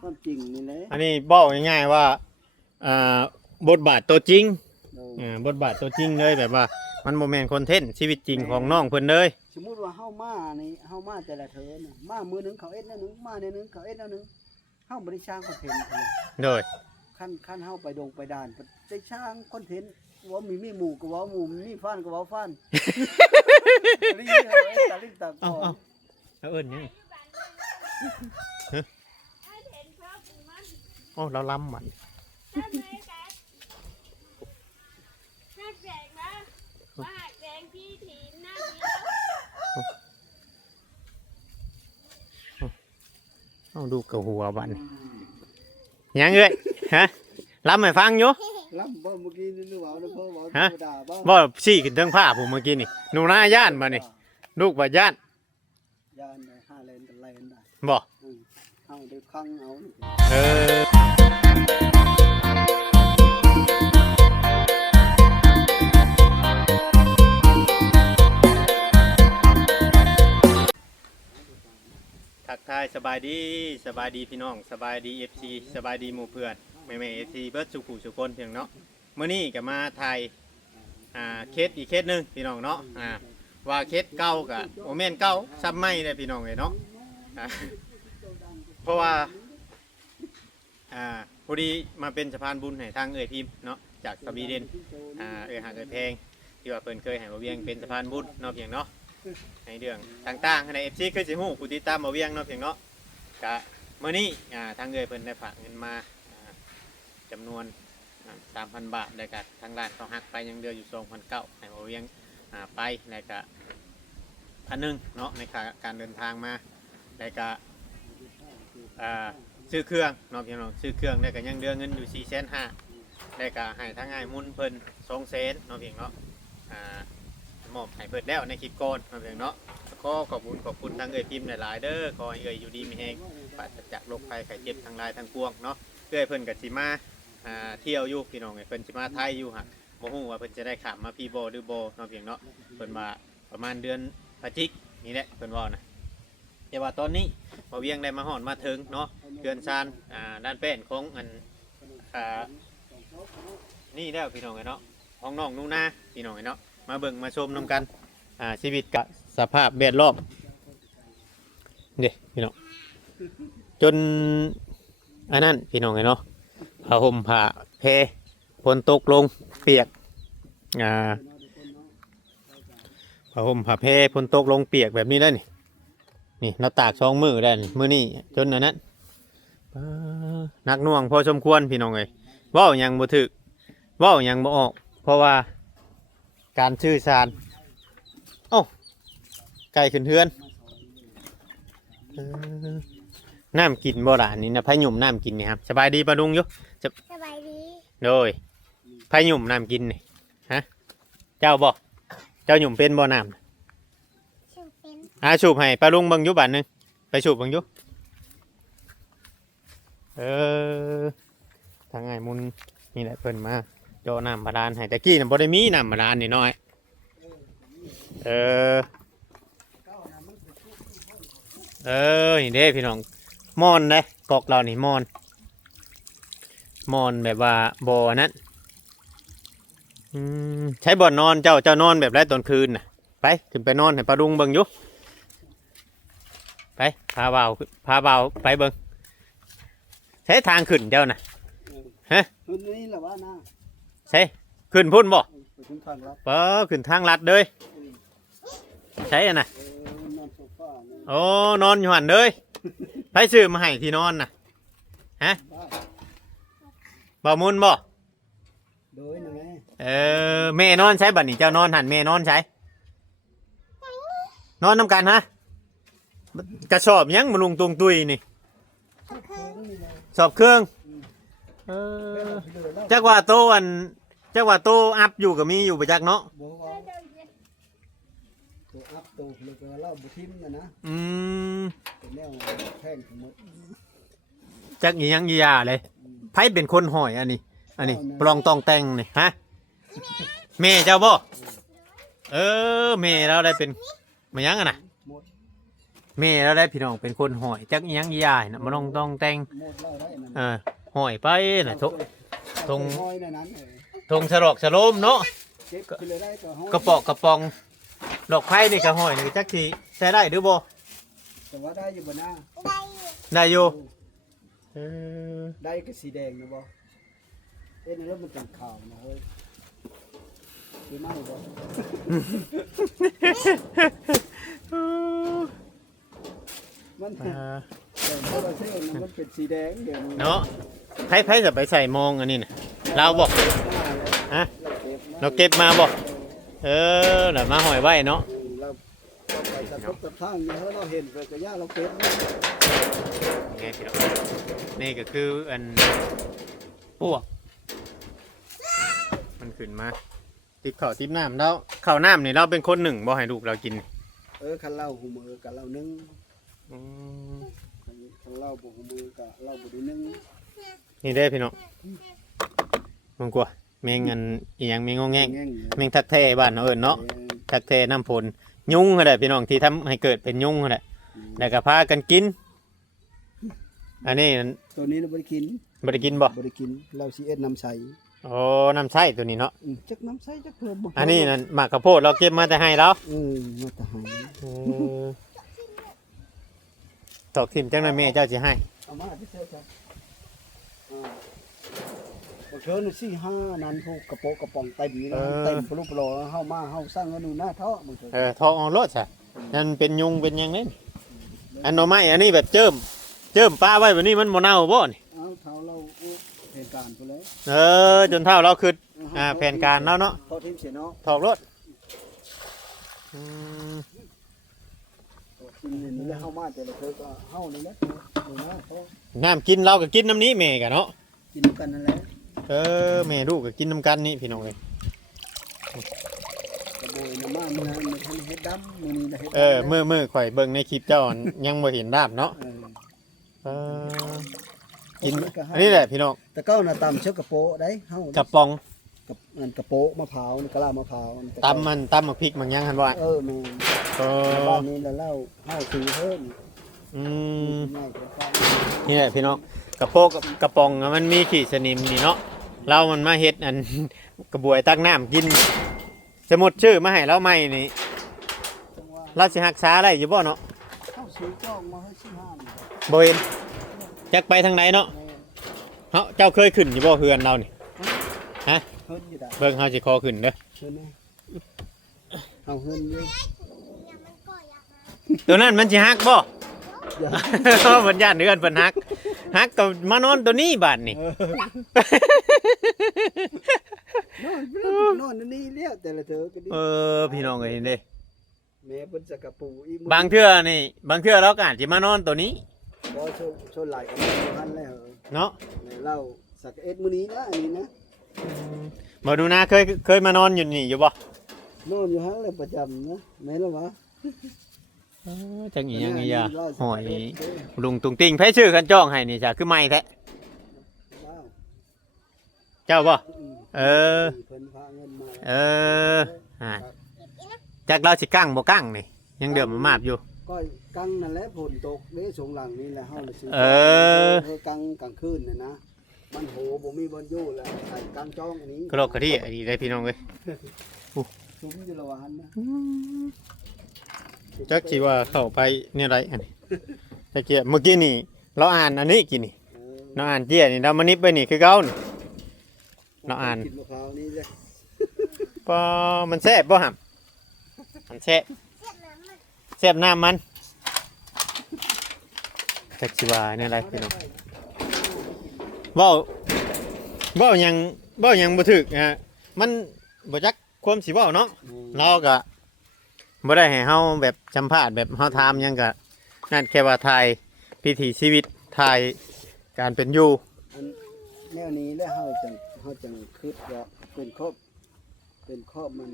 ความจริงนี่แหละอันนี้บอกง่ายๆว่าอ่าบทบาทตัวจริงบทบาทตัวจริงเลยแบบว่ามันโมเมนต์คอนเทนต์ชีวิตจริงของน้องเพิ่นเลยสมมุติว่าเฮามานี่เฮามาแต่ละเทินมามือนึงเขาเอ็ดแนวนึงมาแนวนึงเขาเอ็ดแนวนึงเฮาบ่ได้สร้างคอนเทนต์เลย โดย ขั้นเฮาไปดงไปด่านได้สร้างคอนเทนต์ว่ามีหมู่ก็ว่าหมู่มีฟ้านก็ว่าฟ้านรีเฮาเอ็ดตาลิ้นตาคอ แล้วเอิ้นยังโอ้เราล้ำมันเอาดูกับหัวบันยังเอ้ยฮะล้ำให้ฟังอยู่ล้ำบ่เมื่อกี้นี่นึกว่าเพิ่นว่าด่าบ่ บ่ชี้ขึ้นเทิงผ้าผมเมื่อกี้นี่หนูหน้าย่านมานี่ลูกว่าย่าน ยาน5เลนกันไล่กันได้ บ่ เฮาได้คังเอา เออทักทายสบายดีพี่น้องสบายดี FC สบายดีหมู่เพื่อนแม่ๆ FC เบิดสุขุสุคนเพียงเนาะมื้อนี้ก็มาถ่ายเคสอีกเคสหนึงพี่น้องเนาะว่าเคสเก่าก็บ่แม่นเก่าซ้ำใหม่เด้อพี่น้องเอ้ยเนาะเพราะว่าพอดีมาเป็นสะพานบุญให้ทางเอ่ยพิมพ์เนาะจากสวีเดนเอ่ยหาเอ่ยแพงที่ว่าเพิ่นเคยให้บ่เวียงเป็นสะพานบุญเนาะเพียงเนาะในเรื่องต่างๆใน FC คือสิฮู้ผู้ติดตามบ่เวียงเนาะเพียงเนาะก็มื้อนี้ทางเอ่ยเพิ่นได้ฝากเงินมาจำนวน 3,000 บาทแล้วก็ทางร้านเขาหักไปยังเดืออยู่ 2,900 ให้บ่เวียงไปแล้วก็1,000เนาะในการเดินทางมาแล้วก็ซื้อเครื่องเนาะพี่น้องซื้อเครื่องได้ก็ยังเดือนเงินอยู่4,500,000ได้ก็ให้ทางง่ายมุนเพิ่น200,000เนาะพี่น้องเนาะมอบให้เพิ่นแล้วในคลิปก่อนเนาะพี่น้องเนาะก็ขอบคุณทางเอ่ยพิมพ์หลายๆเด้อขอให้เอ่ยอยู่ดีมีแรงปราศจากโรคภัยไข้เจ็บทั้งหลายทั้งปวงเนาะเอ่ยเพิ่นก็สิมาเที่ยวอยู่พี่น้องเอ้ยเพิ่นสิมาไทยอยู่ฮะบ่ฮู้ว่าเพิ่นจะได้ข้ามมาพี่บ่หรือบ่เนาะพี่น้องเนาะเพิ่นว่าประมาณเดือนพฤศจิกายนนี่แหละเพิ่นว่านะแต่ว่าตอนนี้บ่เวียงได้มาฮอดมาถึงเนาะเดือนซานด้านแป้นของอันนี่แล้วพี่น้องเอ้ยเนาะของน้องนูนาพี่น้องเอ้ยเนาะมาเบิ่งมาชมนำกันชีวิตกับสภาพแวดล้อมเด้พี่น้องจนอันนั้นพี่น้องเอ้ยเนาะผ้าห่มผ้าแพรฝนตกลงเปียกผ้าห่มผ้าแพรฝนตกลงเปียกแบบนี้ได้นี่เราตาก2 มื้อได้มื้อนี้จนอันนั้นนักหน่วงพอสมควรพี่น้องเอ้ยเว้าหยังบ่ถึกเว้าหยังบ่ออกเพราะว่าการชื่อสารโอ้ไก่ขึ้นเฮือนน้ำกินบ่ล่ะนี่นะพะหยุ่มน้ำกินนี่ครับสบายดีปะลุงอยู่สบายดีโดยพะหยุ่มน้ำกินนี่ฮะเจ้าบ่เจ้าหยุ่มเป็นบ่น้ำชูเป็นสูบให้ปะลุงเบิ่งอยู่บาดนึงไปสูบเบิ่งอยู่ทางไงมุนนี่แหละเพิ่นมาโจน้ำบาดาลให้แต่กี้น่ะบ่ได้มีน้ำบาดาลนี่น้อยนี่เด้พี่น้องมอนเด้กอกเรานี่มอนแบบว่าบ่อนั้นใช้บ่อนนอนเจ้านอนแบบไรตอนคืนน่ะไปขึ้นไปนอนให้ปลาดุงเบิ่งอยู่ไปพาเบาไปเบิ่งใช้ทางขึ้นเจ้าน่ะฮะขึ้นนี่แหละว่านะใช่ขึ้นพุ่นบ่ขึ้นทางลัดขึ้นทางลัดเลยใช่น่ะโอ้นอนอยู่หันเลยไผซื้อมาให้ที่นอนน่ะฮะบ่มุนบ่โดยนะแม่นอนใช้บัดนี้เจ้านอนหันแม่นอนใช้นอนนำกันฮะกระสอบยังมาลุงตุงตุยนี่สอบเครื่องจักว่าโตอัพอยู่กับมีอยู่ประจักเนาะตัวอัพตัวแล้วก็เล่าบุทิมนะเป็นแนวแท่งทั้งหมดจักยังยาเลยไผเป็นคนหอยอันนี้ปลองตองแต่งนี่ฮะแม่เจ้าบ่แม่เราได้เป็นมายังอ่ะนะ แม่แล้วได้พี่น้องเป็นคนหอยจักอิหยังอียายน่ะบ่ต้องแต่ง หมดแล้วได้นั่น หอยไปน่ะท ต ง งห้อยในนั้น ทงฉลอกฉโลมเนาะ เก็บไปเลยได้ก็ห้อย กระปอกกระปองดอกไผ่นี่ก็หอยนี่จักสิใช้ได้หรือบ่ แต่ว่าได้อยู่บนหน้า ได้อยู่ได้อยู่เออ ได้ก็สีแดงนะบ่เอ้ยในรถมันเป็นขาวนะเฮ้ยหรือไม่บ่มันแต่ถ้าเราเชื่อมันเป็นสีแดงเดี๋ยวนี้ เนาะไผจะไปใส่มองอันนี้น่ะเราบ่ฮะเราเก็บมาบ่แล้วมาหอยไว้เนาะ เราไปกระทบกระทั่งเนี่ยเราเห็นไปกระยาเราเก็บ ไงพี่น้องนี่ก็คืออันพวกมันขึ้นมาติดข้าวติดน้ำแล้วข้าวน้ำนี่เราเป็นคนหนึ่งบ่ให้ลูกเรากิน คันเหล้าหูมือกับเหล้านึ่ง อืม คันเหล้าบุหูมือกับเหล้าบุได้นึ่ง นี่ได้อพี่น้องมังกลัวแมงอันอีหยังแมงงอแงง แง่ง แมงทักแท้บ้านเราเอิ้นเนาะทักแท้น้ำพลยุงก็ได้พี่น้องที่ทำให้เกิดเป็นยุงก็ได้แล้วก็พากันกินอันนี้ ตัวนี้เราไม่ได้กิน บ่ได้กินบ่ ไม่ได้กินเราซีเอ็ดน้ำใส โอ้น้ำใช้ตัวนี้เนาะ จักน้ำใสจักเพิ่ม อันนี้นั่นหมากข้าวโพดเราเก็บมาแต่ให้แล้ว มาตะหาย ตอกทิมจังหน่อยแม่เจ้าสิให้ เอามาที่เซ่จ้ะบางเชิญสี่ห้านั้นพวกกระโปงกระป๋องเต็มนี่นะเต็มปลุกปลอเฮามาเฮาสร้างกันดูหน้าเท่าบางเชิญ ทองเอารถซะนั่นเป็นยุงเป็นหยังเล่นอันหน่อไม้อันนี้แบบเจิมป้าไว้แบบนี้มันบ่เน่าบ่นี่ เอาเท้าเราเหตุการณ์ไปเลย จนเท่าเราคือแผนการแล้วเนาะ พอทีมเสียเนาะ ถอกรถ กินนี่แล้วเฮามาแต่ละเธอก็เฮานี่แหละดูนะเขา น้ำกินเราก็กินน้ำนี้แม่กันเนาะ กินกันนั่นแหละ แม่ลูกก็กินน้ำกันนี่พี่น้องเลย กระโบยน้ำมันนะมันทำเฮ็ดดำมื้อนี้นะเฮ็ด มือข่อยเบิ่งในคลิปเจ้ายังบ่เห็นดาบเนาะกินอันนี้แหละพี่น้อง แต่เก้าน่ะตำเชือกกระโปะได้เฮาก ระป๋อง กับอันกระโปะมะพร้าวนี่กะลามะพร้าว ตำมักพริกมันยังหันบ่ แม่บ้านนี้แล้วเล่าเฮาซื้อเพิ่ม ง่ายกว่ากัน นี่แหละพี่น้องกระโปงกระป๋องมันมีขีดสนิมนี่เนาะเรามันมาเฮ็ดอัน กระบวยตักน้ำกินสมุดชื่อมาให้เราใหม่นี่ จังว่า เราสิรักษาได้อยู่บ่เนาะ เฮาซื้อกล้องมาให้สิห้านี่ บ่เห็นจักไปทางไหนเนาะเจ้าเคยขึ้นอยู่บ่เฮือนเรานี่ฮะ เพิ่นอยู่ได้ เบิ่งเฮาสิขอขึ้นเด้อ เพิ่นนี่เอาเพิ่นอยู่ ตัวนั้นมันสิฮักบ่ อย่า เพิ่นย่านเดือนเพิ่นฮักก็มานอนตัวนี้บาดนี่ นอนนี่เรียกแต่ละเธอก็ดี พี่น้องเอ้ยเด้ แม่เพิ่นจะกระปูอี บางเทื่อเราก็อาจสิมานอนตัวนี้ บ่โชว์ไหลกันพันแล้ว เนาะ แม่เล่าสักเอ็ดมื้อนี้นะอันนี้นะ บ่ดูนะเคยมานอนอยู่นี่อยู่บ่ นอนอยู่หั่นเลยประจำนะแม่นแล้ววะ จังอีหยังอีหยาหอยลุงตุงติงไผชื่อกันจ้องให้นี่จ้ะคือใหม่แท้เจ้าบ่เออ เพิ่นพาเงินมา เออจักเราสิกั้งบ่กั้งนี่ยังเดือดมามาบอยู่ ก็กังนั่นแหละฝนตกเด้สงหลังนี่แหละเฮาเลยซื้อ กังกลางคืนน่ะนะมันโหบ่มีบ่อนอยู่แล้วใส่กลางจ้องอันนี้ กระโลกกระดี่อันนี้ได้พี่น้องเอ้ย ซุ้มอยู่ละวันนะ จักสิว่าเข้าไปเนี่ยไรอันนี้ตะเกียบเมื่อกี้นี่เราอ่านอันนี้กินนี่เราอ่านเจี้ยนี่เรามานิบไปนี่คือเก่านี่ เราอ่าน กินมะพร้าวนี่เลย ปอมันแซ่บบ่ห่ำมันแซ่บแซ่บน้ำมันจักสิว่าเนี่ยไรพี่น้องเว้ายังบ่ถึกฮะมันบ่จักความสิเว้าเนาะเราก็บ่ได้ให้เฮาแบบสัมภาษณ์แบบเฮาถามหยังก็นั่นแค่ว่าถ่ายพิถีชีวิตถ่ายการเป็นอยู่ อันแนวนี้แล้วเฮาจังคิดว่าเป็นครอบมัน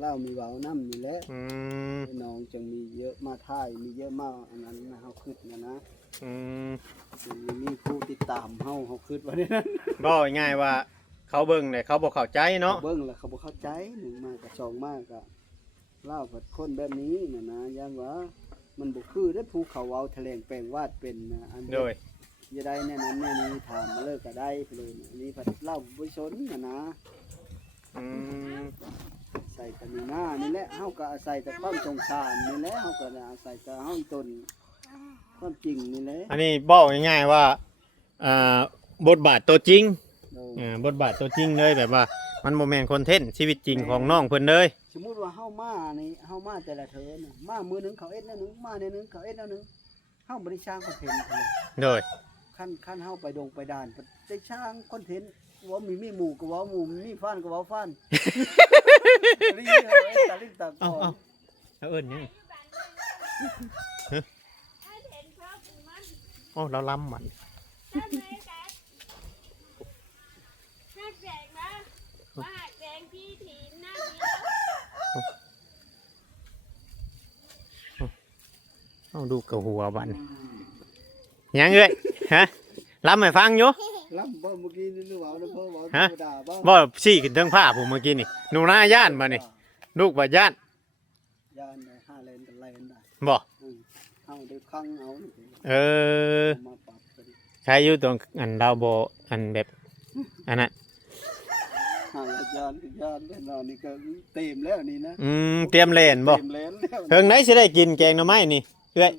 เล่ามีเว้าน้ำนี่แหละ อืม น้องจังมีเยอะมาถ่ายมีเยอะมากอันนั้นนะเฮาคิดนะ อืม มีผู้ติดตามเฮาคิดว่าเนี่ยนั้น บ่ง่ายๆว่าเขาเบิ่งเนี่ยเขาบ่เข้าใจเนาะ เบิ่งแล้วเขาบ่เข้าใจหนึ่งมากกับสองมากกับเล่ากับคนแบบนี้น่ะนะย่านว่า มันบ่คือได้ภูเขาเอาแถลงแปลงวาดเป็นนะอัน โดย อย่าได้แน่นั้นแน่นี้ถามมาเลิกก็ได้ไปเลยอันนี้พัดเล่าบ่สนนะ อืม ใส่แต่มีหน้านี่แหละเฮาก็อาศัยแต่ความสงสารนี่แหละเฮาก็อาศัยแต่เฮาตนความจริงนี่แหละ อันนี้บอกง่ายๆว่าอ่าบทบาทตัวจริง โดย บทบาทตัวจริงเลยแบบว่ามันโมเมนต์คอนเทนต์ชีวิตจริงของน้องเพิ่นเลย สมมุติว่าเฮามานี่เฮามาแต่ละเทินน่ะมามือหนึงเขาเอ็ดแนวหนึงมาแนวหนึงเขาเอ็ดแนวหนึงเฮาบ่ได้สร้างคอนเทนต์เลย โดย ขั้นเฮาไปดงไปด่านได้สร้างคอนเทนต์ว่ามีหมู่ก็เว่าหมู่มีฟ้านก็เว่าฟ้านรีเฮาเอ็ดตาลิ้นตาคอ แล้วเอิ้นยังโอ้เราล้ำมันเอาดูกับหัวบันยังเอ้ยฮะล้ำให้ฟังอยู่ ลำบ่เมื่อกี้นี่นึกว่าเพิ่นเว้าธร ฮะ รมดาบ่ บ่ซี่ขึ้นเทิงผ้าผมเมื่อกี้นี่หนูหน้าย่านมานี่ลูกว่าย่าน ยานได้5เลนกันเลนได้ บ่ เฮาได้คังเอานี่ เออ มาปรับกัน ใครอยู่ตรงอันเราบ่อันแบบอันนั้น หายยานแน่นอนนี่ก็เต็มแล้วนี่นะ เตรียมเล่นบ่ เต็มแล้วแล้ว เพิ่งไหนสิได้กินแกงหน่อไม้นี่เอ้ย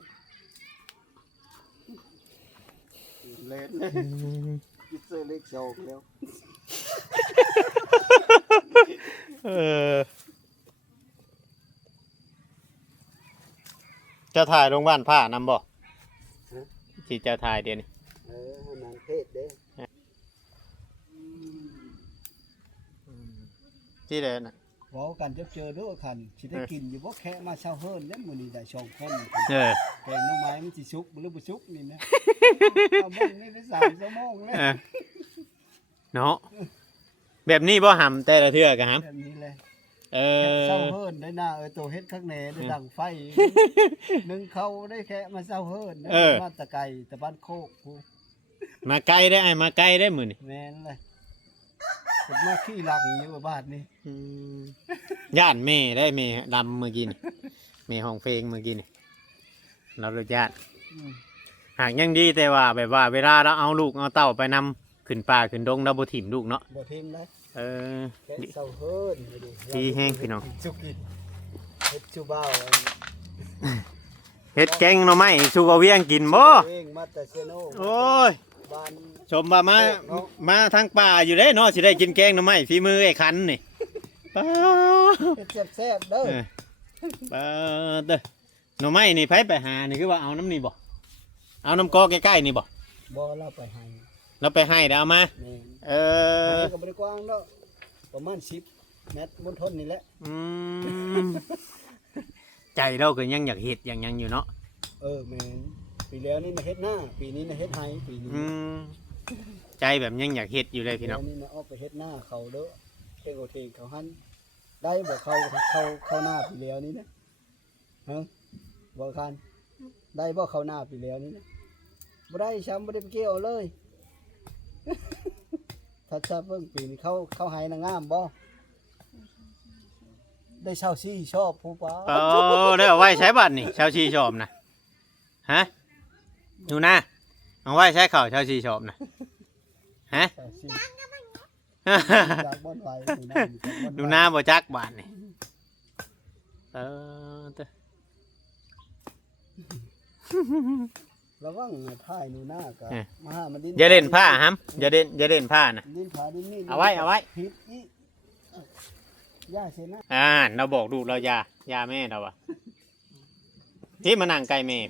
เลนเลยยิบเสื้อเล็กโซกแล้ว เออเจ้าถ่ายโรงพยาบาลผ้านำบ่ที่เจ้าถ่ายเดี๋ยวนี้ นางเพศเด้ ที่เดินน่ะ เว้ากันเจอด้วยคันสิได้กินอยู่บ่แค่มาเช้าเฮิรนแล้วมื้อนี้ได้2คน เออ แกงหน่อไม้มันสิสุกหรือบ่สุกนี่นะเอาบ่งนี่ได้3ชั่วโมงแล้ว เออเนาะแบบนี้บ่หำแต่ละเทื่อกันห แบบนี้เลย ำเอ เช้า อ เฮิรนได้หน้าตัวเฮ็ดข้างแหน่ได้ดังไฟนึงเขาได้แค่มาเช้าเฮิรนมาตะไกตะบ้านโคกพู มาไกลได้ไอ้มาไกลได้มื้อนี่ แม่นเลยผมมาขี้หลังอยู่บ้านนี่ ย่านแม่ได้แม่ดำเมื่อกี้นี่แม่ห้องเพลงเมื่อกี้นี่เราเลยญาติ หากยังดีแต่ว่าแบบว่าเวลาเราเอาลูกเอาเต้าไปนำขึ้นป่าขึ้นดงเราบ่ถิ่มลูกเนาะ บ่ทิ้งนะ เออ แค่เช้าเฮิรนไปดู ดีแห้งพี่น้อง สุกินเฮ็ดชูบ้าว เฮ็ดแกงหน่อไม้สู่เอาเวียงกินบ่ เองมาแต่เซโน โอ้ย บ้าน ชมว่ามาทางป่าอยู่เด้เนาะสิได้กินแกงหน่อไม้ฝีมือไอ้คันนี่ป้า เฮ็ดแซ่บๆเด้อ ป้าเด้อหน่อไม้นี่ไผไปหานี่คือว่าเอาน้ำนี่บ่เอาน้ำกอใกล้ๆนี่บ่ บ่เราไปให้ เราไปให้เดี๋ยวเอามา แม่น เออ ให้ก็บ่ได้กว้างดอกประมาณ10 เมตรบนทนนี่แหละ อืมใจเราก็ยังอยากเฮ็ดอย่างยังอยู่เนาะ แม่นปีแล้วนี่มาเฮ็ดหน้าปีนี้มาเฮ็ดไห้ปีนี้ อืมใจแบบยังอยากเฮ็ดอยู่เลยพี่น้อง ปีนี่มาเอาไปเฮ็ดหน้าเขาเด้อเทงโอเทงเขาหันได้บ่เข้าหน้าปีแล้วนี่นะฮะบ่คันได้บ่เข้าหน้าปีแล้วนี่นะบ่ได้ช้ำบ่ได้ไปเกี่ยวเลย ถ้าเบิ่งปีนี้เข้าไห้นางงามบ่ได้เช่าซี่ชอบผู้ป้า โอ้ได้เอาไว้ใช้บัตรนี่ชาวชีชอบนะฮะดูนะเอาไว้ใช้เข่าวชาวชีชอบนะฮะ เช่าซี่จากบ่อนไหว ดูหน้าบ่จักบาทนี่เออเด้อ ระวังท้ายนี่หน้าก็มาหามันดิน อย่าเล่นผ้าฮัมอย่าเล่นผ้านะ ดินผาดินนี่ เอาไว้ ผิดอีย่าเสนะ เราบอกลูกเรายาแม่เราอะที่มานั่งใกล้แม่ ดิน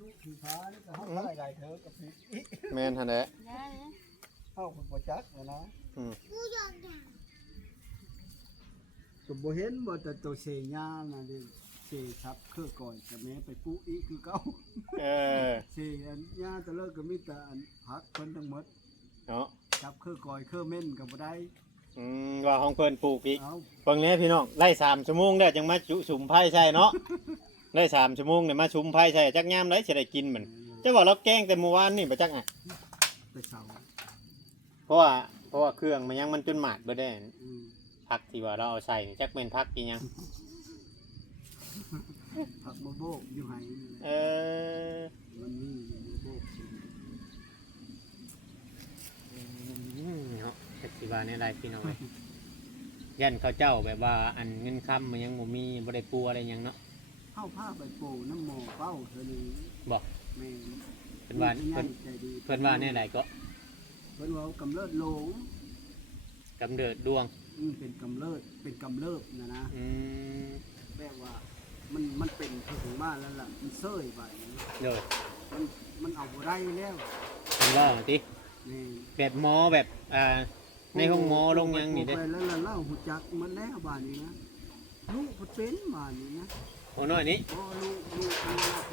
ลูกผีผานี่ก็เฮาไล่ได้เถอะกับผิดอี แม่นทันเด้อ เฮาบ่จักนะ กูยอมด่า ก็บ่เห็นบ่แต่ตัวเสญาน่ะเด้เสทับคือก่อนแต่แม่ไปปุอีคือเก่า เออ เสอันญาตะเลิกก็มีแต่อันพักเพิ่นทั้งหมด เนาะ จับคือก่อยคือเม่นก็บ่ได้ ว่าของเพิ่นปลูกอีก เอา เบิ่งแหนี้พี่น้องไล่3 ชั่วโมงแล้วจังมาชุมไผ่ใช่เนาะไล่3 ชั่วโมงเนี่ยมาชุมไผ่ใช่จักยามไดสิได้กินมันจะว่าเราแกงแต่เมื่อวานนี่บ่จักอ่ะ ไปเสา เพราะว่าเครื่องมันยังมันจนหมาดเบ่ได้ อืม ผักที่ว่าเราเอาใส่นี่จักเป็นผักอีหยัง ผัก มาโบกอยู่ไหนี่แหละ เออ มันมีอยู่มาโบก เนาะจักสิว่าแนวใดพี่น้องเอ้ยยันเขาเจ้าแบบว่าอันเงินค้ำมันยังบ่มีบ่ได้ปัวอะไรหยังเนาะ เข้าผ้าไปโปน้ำหมอเป้าเธอนี่ บอก แม่ เพิ่นว่า ใหญ่ เพิ่น ใจดี เพิ่นว่าแนวใดก็ เพิ่นว่ากำเริบโลง กำเนิดดวง เป็นกำเริบนะ อืม แปลว่ามันเป็นถึงบ้านแล้วล่ะมันเซ้ยไป โดย มันเอาบ่ได้แล้ว เพิ่นว่าติ นี่ แบบหมอแบบในห้องหมอลงหยังนี่เด้ ไปแล้วล่ะเล่าหูจักมันแล้วบ้านนี้นะลูกมันเป็นบ้านนี้นะ โอ้น้อยนี่ พ่อลูกผู้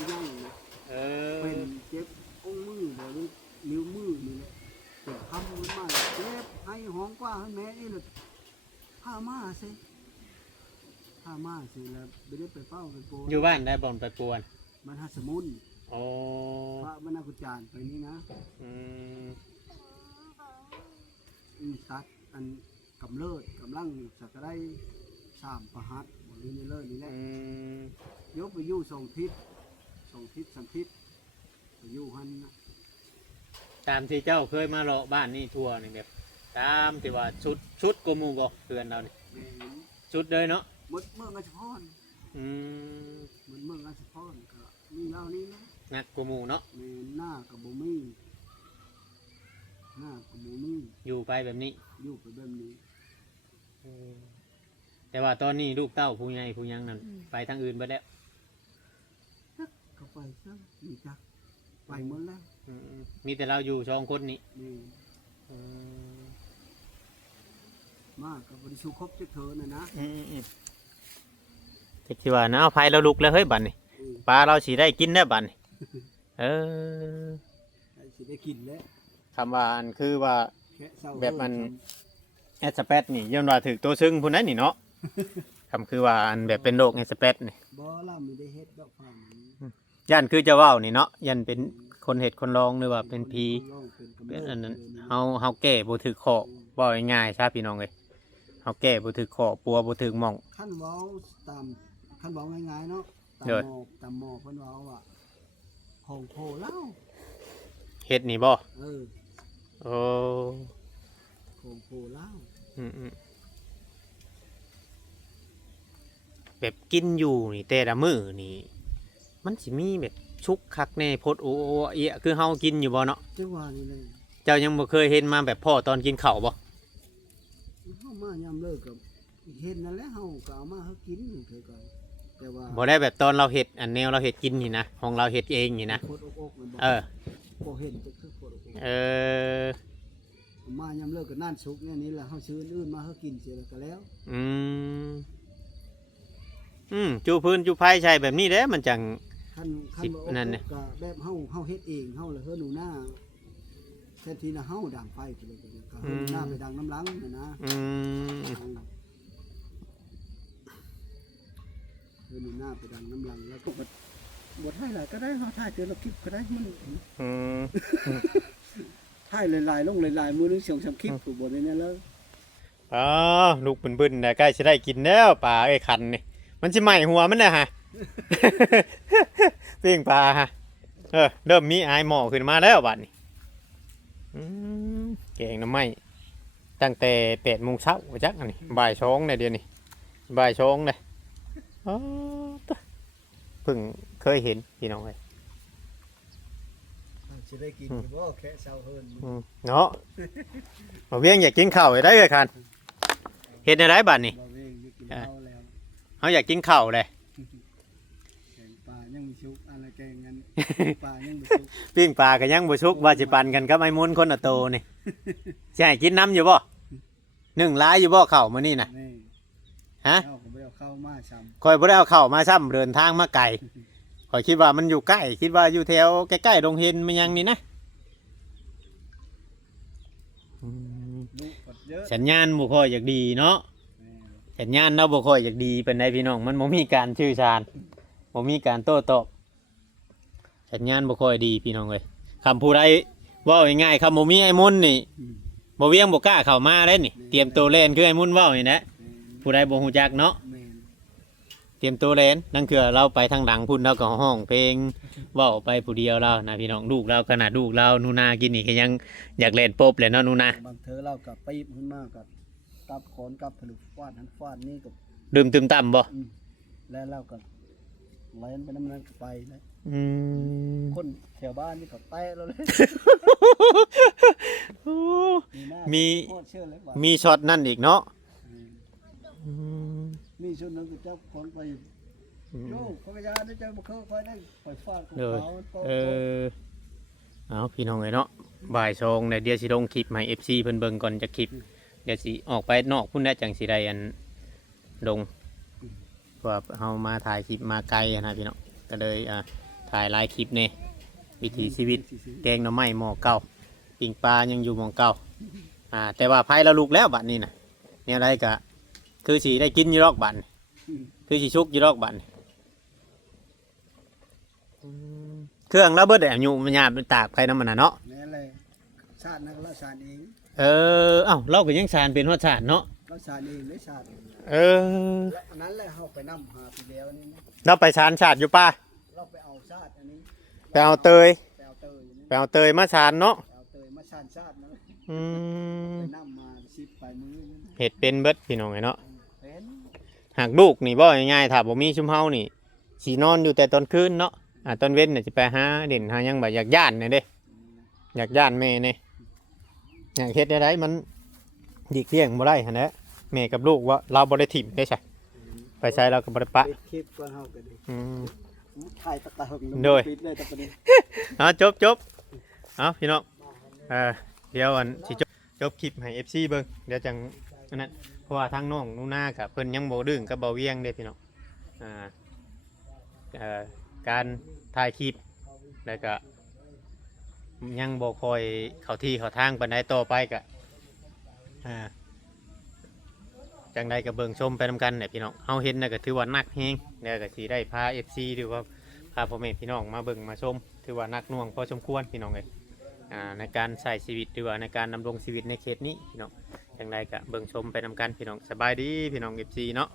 ใหญ่นะ เออ เป็นเจ็บองค์มือบ่หรือนิ้วมือนี่แหละเป็นคำมันมาเจ็บให้ห้องกว่าให้แม่นี่เลยพามาสิแล้วไม่ได้ไปเป้าไปโกน อยู่บ้านได้บ่อนไปปวน มันหาสมุน โอ้ พระมนากุจารไปนี่นะ อืม สัตว์อันกำเริดกำลังสักได้สามประหัตบริเวณเลิศนี่แหละ อืม ยกไปอยู่สามทิศไปอยู่หันนะ ตามที่เจ้าเคยมาเลาะบ้านนี่ทั่วนี่แบบตามที่ว่าชุดกูหมู่บ่เพื่อนเรานี่ แม่น ชุดเลยเนาะ หมดเมืองอัศพร อืม เหมือนเมืองอัศพรก็มีเล่านี้นะ นักกูหมู่เนาะ แม่นหน้ากับบ่มีหน้ากับบ่มี อยู่ไปแบบนี้ อยู่ไปแบบนี้ แต่ว่าตอนนี้ลูกเต้าผู้ใหญ่ผู้ยังนั่นไปทางอื่นไปแล้ว ก็ไปซะมีจักไปหมดแล้ว อืมมีแต่เราอยู่สองคนนี้ นี่ อืม มากกับบริสุทธิ์ครบจะเธอน่ะนะ แต่คิดว่าน้าเอาไฟเราลุกแล้วเฮ้ยบัดนี่ เออ ปลาเราสีได้กินได้วบัดนี่เออ ไอ้สิได้กินแล้ว คำว่าอันคือว่า แค่เศร้า แบบมัน แอสเปดนี่ย้อนว่าถึกตัวซึ่งผู้นั้นนี่เนาะ คำคือว่าอันแบบเป็นโรคแอสเปดนี่ บ่ล่ะมีได้เฮ็ดดอกฟังนี้ ยันคือจะเว้านี่เนาะยันเป็นคนเห็ดคนลองหรือว่าเป็นผี เป็ เป็น น อันนั้น กำเนิด เฮาแก้บ่ถึกคอบ่ง่ายๆใช่พี่น้องเอ้ยเฮาแก้บ่ถึกคอปัวบ่ถึกหม่อง ขั้นเว้าตามขั้นเว้าง่ายๆเนาะตาม เด้อ ตามหมอเพิ่นเว้าว่าของโพเล่า เฮ็ดนี่บ่ เออ โอ้ ของโพเล่า อืมแบบกินอยู่นี่แต่ละมื้อนี่มันสิมีแบบชุกคักแน่พดโอเอะคือเฮากินอยู่บ่เนาะ จังหวะนี้เลย เจ้ายังบ่เคยเห็นมาแบบพ่อตอนกินข้าวบ่ เฮามายามเลิกกับเฮ็ดนั่นแหละเฮาก็เอามาเฮากินเถอะก่อนแต่ว่า บ่ได้แบบตอนเราเฮ็ดอันแนวเราเฮ็ดกินนี่นะของเราเฮ็ดเองนี่นะ โคตรอกๆมันบ่ เออ บ่เห็นจะคือโคตรอก เออ ๆมายามเลิกก็นั่นสุกเนี่ยนี่แหละเฮาซื้ออื่นมาเฮากินเสียแล้วก็แล้ว อืมจูพื้นจูไผ่ใช่แบบนี้เด้มันจัง คัน สิบ บ่ นั่นน่ะ ก็แบบเฮาเฮ็ดเองเฮาละเฮือหนูหน้าแท้ทีน่ะเฮาดังไฟไปเลยก็เฮือหนูหน้าไปดังน้ำหลังน่ะนะ อืม เฮือหนูหน้าไปดังน้ำหลังแล้วก็บ่ถ่ายหลายก็ได้เฮาถ่ายเตือนละคลิปก็ได้มัน อืม ถ่ายหลายๆลงหลายๆมื้อนึง2-3คลิปก็บ่ได้แน่แล้ว อ๋อลูกบึนๆแต่ใกล้จะได้กินแล้วปลาไอ้คันนี่มันสิไหม้หัวมันนะฮะ ปิ้งปลาฮะเริ่มมีอายหมอขึ้นมาแล้วบัดนี้แกงหน้ำไม้ตั้งแต่8 โมงเช้าจักอันนี้บ่าย2เนี่ยเดี๋ยวนี้บ่าย2เลยอ๋อตะเพิ่งเคยเห็นพี่น้องเลย สิได้กินอยู่บ่แค่เช้าเฮิน เนาะบ่เวียงอยากกินข้าวได้เลยคันเฮ็ดได้บัดนี้ บ่เว้งได้กินข้าวแล้ว เฮาอยากกินข้าวเลย แกงปลายังมีชุกอะไรแกงกันปลายังมีชุก ปิ้งปลาก็ยังบ่ชุกว่าสิปั่นกันกับไอ้มุนคนน่ะโตนี่สิให้กินน้ำอยู่บ่นึ่งหลายอยู่บ่ข้าวมื้อนี้น่ะ นี่ ฮะ เอาก็บ่ได้เอาเข้ามาซ้ำ ข่อยบ่ได้เอาข้าวมาซ้ำเดินทางมาไกลข่อยคิดว่ามันอยู่ใกล้คิดว่าอยู่แถวใกล้ๆโรงเรียนมันยังนี่นะ ลูกกดเยอะ สัญญาณบ่ค่อยอยากดีเนาะ แม่ สัญญาณเราบ่ค่อยอยากดีเป็นไดพี่น้องมันบ่มีการชื่อชาญบ่มีการโต้ตอบสัญญาณบ่ค่อยดีพี่น้องเอ้ยคำผู้ใดเว้าง่ายๆคำบ่มีไอ้มุนนี่ อืม บ่เวียงบ่กล้าเข้ามาเด้นี่เตรียมตัวเล่นคือไอ้มุนเว้านี่แหละ แม่ ผู้ใดบ่ฮู้จักเนาะ แม่น เตรียมตัวเล่นนั่นคือเราไปทางหลังพุ่นเราก็ห้องเพลงเว้าไปผู้เดียวเรานะพี่น้องลูกเราขนาดลูกเรานูนากินนี่ก็ยังอยากเล่นโป๊บเลยเนาะนูนา บางเธอเรากับปีบขึ้นมากับกับขอนกับผลึกฟาดนั้นฟาดนี่กับ ดื่มตึมต่ำบ่ แล้วเราก็ไหลไปน้ำนั้นก็ไปเลย อืม คนแถวบ้านนี่ก็แตะเราเลย หน้า มี โคตรเชื่อเลยว่า มีช็อตนั่นอีกเนาะ อืม มีชุดนั้นก็เจ้าคนไปโยกพยาได้เจ้าบุคคลได้ปล่อยฟาดของ เลย เขา เอาพี่น้องเลยเนาะบ่ายโชงเดี๋ยวสิลงคลิปให้ FC เพิ่นเบิ่งก่อนจะคลิปเดี๋ยวสิออกไปนอกพุ่นได้จังสิได้อันลงเพราะว่าเฮามาถ่ายคลิปมาไกลอะนะพี่น้องก็เลยถ่ายหลายคลิปนี่วิถีชีวิตแกงหน่อไม้หม้อเก่าปิ่งปลายังอยู่หม้อเก่าแต่ว่าไผเราลุกแล้วบัดนี้น่ะเนี่ยอะไรก็คือสิได้กินอยู่รอกบัดนี้คือสิชุกอยู่รอกบัดนี้เครื่องเราเบิดแอบอยู่มันยามมันตากไปน้ำมันน่ะเนาะ นี่แหละชาตินักละชาติเอง เอ้าเราก็ยังสานเป็นฮอดสานเนาะ ละชาติเองเลยชาติ และอันนั้นแหละเขาไปนำหาทีเดียวนี่นะ เราไปสานชาติอยู่ป่ะ เราไปเอาชาติอันนี้ ไปเอาเตย ไปเอาเตยนี่ ไปเอาเตยมาสานเนาะ ไปเอาเตยมาชาติชาตินะ อืม ไปนำมาชิบไปมือนี่นะ เห็ดเป็นเบิดพี่น้องไงเนาะ เป็น หากลูกนี่บ่ง่ายๆถ้าบ่มีชุมเฮานี่สินอนอยู่แต่ตอนคืนเนาะตอนเว้นน่ะสิไปหาเด่นหาหยังแบบอยากย่านนี่เด้อยากย่านแม่นี่อยากเฮ็ดได้มันหลีกเลี่ยงบ่ได้หั่นแหละแม่กับลูกว่าเราบ่ได้ถิ่มได้ใช่ไปใช้เราก็บ่ได้ปะ ปิดคลิปก่อนเฮาก็ดี อืม ถ่ายตะตาหก โดย ปิดเลยตะประเด็น เอาจบเอาพี่น้องเดี๋ยวอันสิจบคลิปให้ FC เบิ่งเดี๋ยวจังอันนั้นเพราะว่าทางน้องนูนากับเพิ่นยังบ่ดึงกับบ่เวียงเด้พี่น้องการถ่ายคลิปแล้วก็ยังบ่ค่อยเข้าที่เข้าทางปานใดต่อไปก็จังใดก็เบิ่งชมไปนำกันเนี่ยพี่น้องเฮาเห็นน่ะก็ถือว่านักแฮงแล้วก็สิได้พา FC หรือว่าพาพ่อแม่พี่น้องมาเบิ่งมาชมถือว่านักหน่วงพอสมควรพี่น้องเอ้ยในการใช้ชีวิตหรือว่าในการดำรงชีวิตในเขตนี้พี่น้องจังใดก็เบิ่งชมไปนำกันพี่น้องสบายดีพี่น้อง FC เนาะ